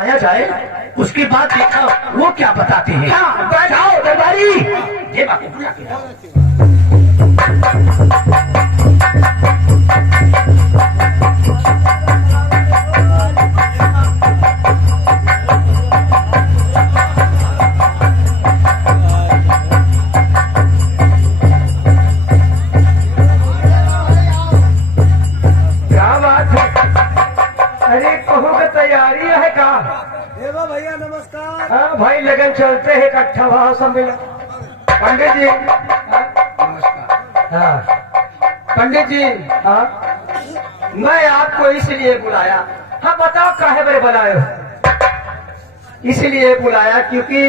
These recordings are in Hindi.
आया जाए, उसके बाद देखा वो क्या बताते हैं। जाओ दरबारी, देवा को बुला के लाओ। भैया नमस्कार। हाँ भाई लगन चलते हैं, इकट्ठा भाव सब मिला। पंडित जी नमस्कार। हाँ पंडित जी, हाँ मैं आपको इसलिए बुलाया। हाँ बताओ काहे मेरे बुलाए हो? इसलिए बुलाया क्योंकि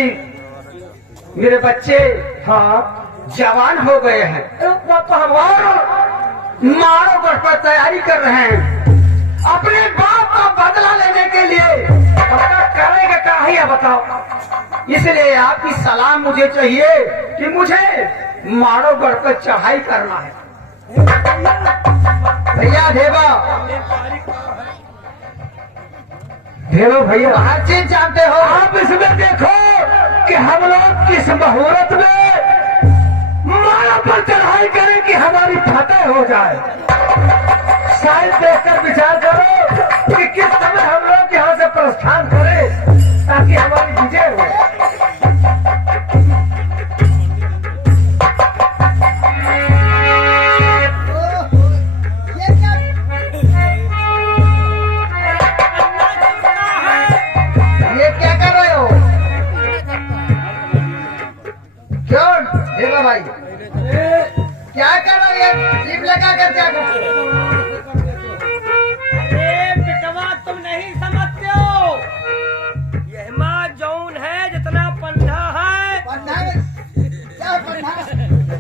मेरे बच्चे हाँ जवान हो गए हैं, तो हम और मारो गढ़ पर तैयारी कर रहे हैं अपने बाप का बदला लेने के लिए। करेगा काहे बताओ? इसलिए आपकी सलाह मुझे चाहिए कि मुझे मानवगढ़ पर चढ़ाई करना है। भैया देवा देवा भैया हर चीज जानते हो आप। इसमें देखो कि हम लोग किस मुहूर्त में मानव पर चढ़ाई करें कि हमारी फतेह हो जाए। शायद देखकर विचार करो कि किस समय हम लोग यहाँ से प्रस्थान करें ताकि हमारी विजय हो। ये क्या कर रहे हो? क्यों देवा भाई क्या कर रहे हो? जीप लगा कर क्या कर रहे हो? तुम नहीं समझते हो, यह माँ जौन है जितना पन्ना है।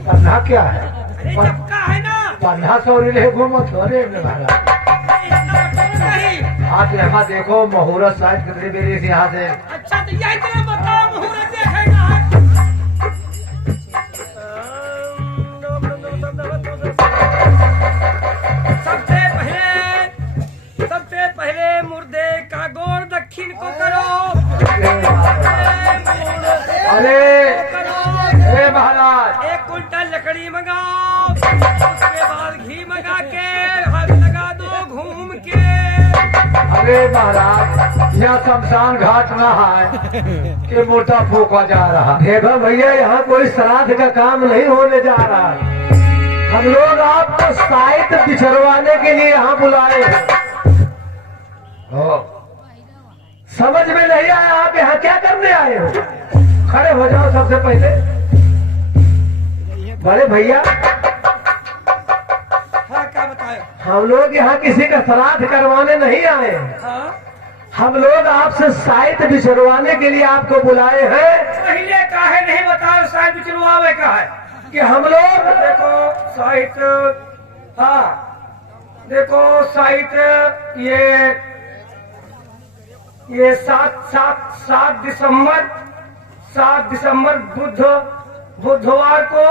पन्ना क्या है? अरे चपका है ना। पन्ना सौरी ले घूमो थोड़े में आप यहाँ देखो मुहूर्त साइड कितनी देरी से यहाँ से। अच्छा तो यही तुम्हें बताओ मुहूर्त देखेगा है। सबसे पहले मुर्दे का गौर दक्षिण को करो। अरे महाराज एक कुंटल लकड़ी मंगाओ, उसके बाद घी मंगा के हाथ लगा दो घूम के। अरे महाराज यहाँ शमशान घाट ना है कि मोटा फूका जा रहा है। भैया यहाँ कोई श्राद्ध का काम नहीं होने जा रहा है। हम लोग आपको साहित्य बिछड़वाने के लिए यहाँ बुलाए। समझ में नहीं आया आप यहाँ क्या करने आए हो? खड़े हो जाओ सबसे पहले। बड़े भैया हाँ क्या बताए? हम लोग यहाँ किसी का श्राद्ध करवाने नहीं आए। हाँ? हम लोग आपसे साहित्य बिछड़वाने के लिए आपको बुलाए हैं। पहले काहे नहीं बताओ साहित्य बिछड़वावे का है कि हम लोग देखो साहित्य। हाँ देखो साहित्य ये 7 दिसंबर बुधवार को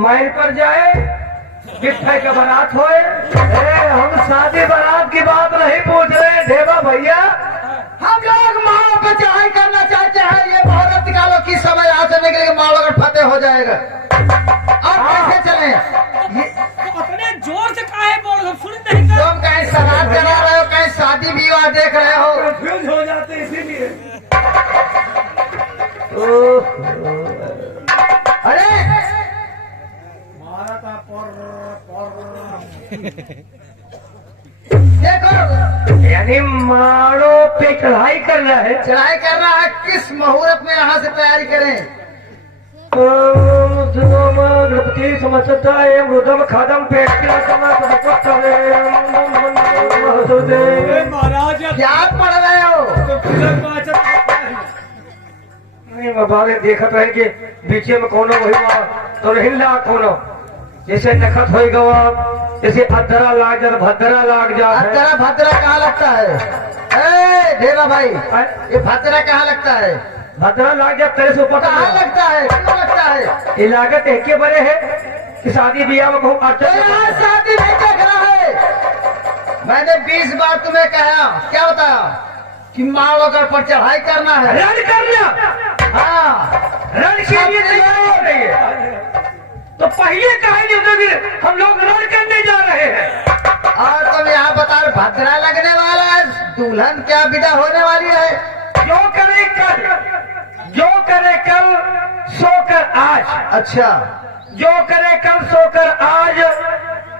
माइल पर जाए, बिट्ठे का बारात होए। हम शादी बारात की बात नहीं पूछ रहे देवा भैया, हम लोग माओ पे चढ़ाई करना चाहते हैं। ये मुहूर्त निकालो कि समय आ से निकलेगा, माओ अगर फतेह हो जाएगा। अब कैसे चले? तो अपने जोर से काहे बोल रहे हो? सुन नहीं कर। तुम कहीं श्राद्ध करा रहे हो, कहीं शादी विवाह देख रहे हो। कंफ्यूज हो जाते इसीलिए। अरे देखो यानी माड़ो पे चढ़ाई करना है। चढ़ाई करना है, किस मुहूर्त में यहाँ से तैयारी करें? गणपति समझता है मृदम खादम पेट महाराज क्या पढ़ रहे हो? बाबा देखत है कि बीचे में कोनो वही तो हिल्ला कोनो जैसे नखत हो गवा, जैसे अधरा लाग जा भद्रा लाग जा। भद्रा कहाँ लगता है? देवा भाई ये भद्रा कहाँ लगता है? भद्रा लाग जा तेरे से ऊपर कहाँ लगता है? क्यों लगता है? ये लागत एक के बड़े है कि शादी ब्याह में खूब अच्छा शादी नहीं देख रहा है। मैंने 20 बार तुम्हें कहा, क्या बताया कि मालगढ़ पर चढ़ाई करना है। रण करना, हाँ, रण के लिए तैयार हो रही है। तो पहले कहा नहीं होता फिर हम लोग रण करने जा रहे हैं। और तुम यहाँ बता रहे भद्रा लगने वाला है, दुल्हन क्या विदा होने वाली है। जो करे कल, जो करे कल सोकर आज, अच्छा, जो करे कल सोकर आज,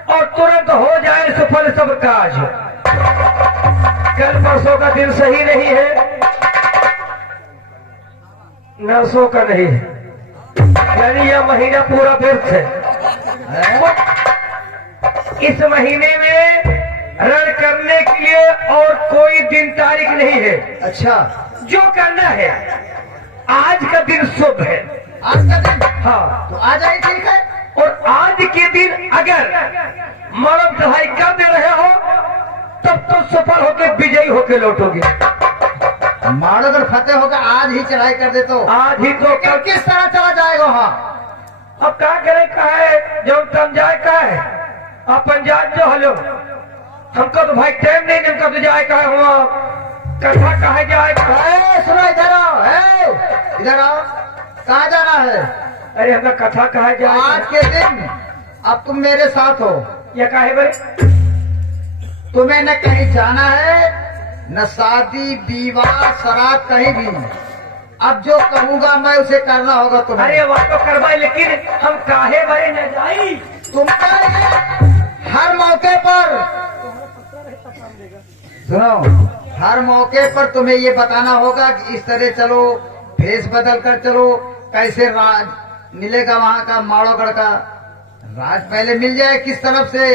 और तुरंत हो जाए सफल सब काज। कल परसों का दिन सही नहीं है, नरसों का नहीं है, यानी यह महीना पूरा व्यर्थ है। इस महीने में रण करने के लिए और कोई दिन तारीख नहीं है। अच्छा, जो करना है आज का दिन शुभ है। आज का दिन, हाँ, तो आ जाए, ठीक है। और आज के दिन अगर मानव चढ़ाई कर दे रहे हो तब तो सफल होकर विजयी होकर लौटोगे। माड़ोगढ़ फतेह होकर आज ही चढ़ाई कर दे तो आज ही तो लेकिन किस तरह चला जाएगा वहाँ। अब क्या करें, कहा है जब तम जाए, कहा है अपन जात जो हलो, हमको तो भाई टाइम नहीं, हमको तो जाए कहा हुआ कथा कहा जाए। सुनो, इधर आओ, इधर आओ, कहाँ जाना है। अरे हमें कथा कहा जाए। आज के दिन अब तुम मेरे साथ हो। यह कहा है भाई, तुम्हें न कहीं जाना है, न शादी विवाह श्राद्ध कहीं भी। अब जो कहूँगा मैं उसे करना होगा तुम्हें। अरे वह तो करवाए, लेकिन हम काहे भरे न जाई। तुमको हर मौके पर, सुनो, हर मौके पर तुम्हें ये बताना होगा कि इस तरह चलो, भेष बदल कर चलो, कैसे राज मिलेगा वहाँ का, माड़ोगढ़ का राज पहले मिल जाए, किस तरफ से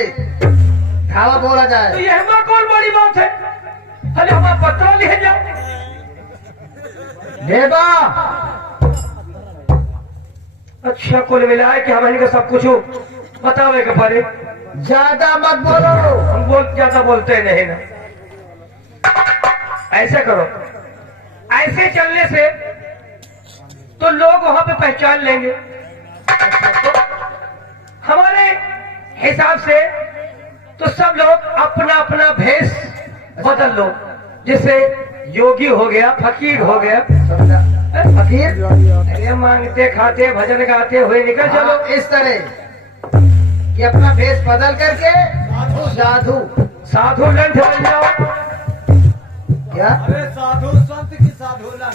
ढावा बोला तो जाए। यह में कौन बड़ी बात है। अरे हमारा पत्र लिखे जाए। देवा, अच्छा, कुल मिलाए कि हमारे को सब कुछ बतावे के पड़े। ज्यादा मत बोलो। हम ज्यादा बोलते नहीं ना। ऐसे करो, ऐसे चलने से तो लोग वहां पे पहचान लेंगे। हमारे हिसाब से तो सब लोग अपना अपना भेष बदल लो, जैसे योगी हो गया, फकीर हो गया। फकीर, अरे मांगते खाते भजन गाते हुए निकल चलो। इस तरह कि अपना भेष बदल करके साधु साधु लंठ बन जाओ। क्या अरे साधु संत की साधु ना।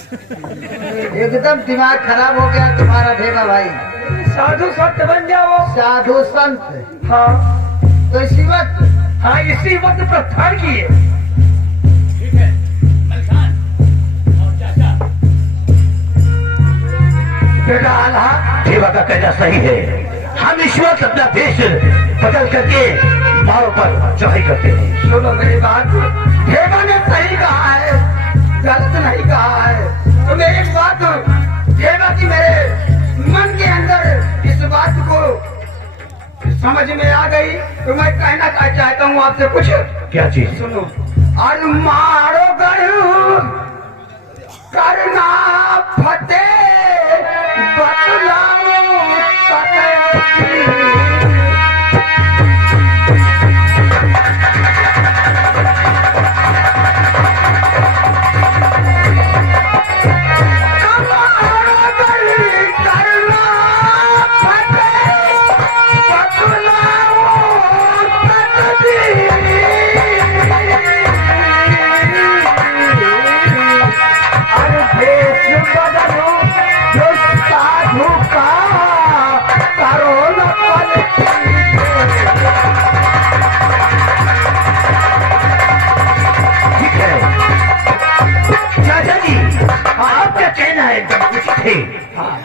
एकदम दिमाग खराब हो गया तुम्हारा ढेबा भाई। साधु संत बन जाओ। साधु संत, हाँ तो इसी वक्त, हाँ, इसी वक्त प्रस्थान किए। ठीक है मलखान और चाचा। बेटा आल्हा सेवा का कहना सही है। हम इस वक्त अपना देश बदल करके मारों पर चढ़ाई करते हैं। सुनो मेरी बात, देवा ने सही कहा है, गलत नहीं कहा है। तो मेरी एक बात देवा की मेरे मन के अंदर इस बात को समझ में आ गई, तो मैं कहना चाहता हूँ आपसे कुछ। क्या चीज? सुनो, और मारो गढ़ करना फतेह बतलाओ सतैती।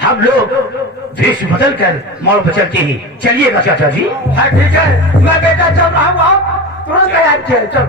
हम लोग वेश बदल कर मोड़ पर चलते हैं। चलिएगा चाचा जी। हाँ ठीक है, मैं बेटा चल रहा हूँ, तुरंत तैयार किया, चल।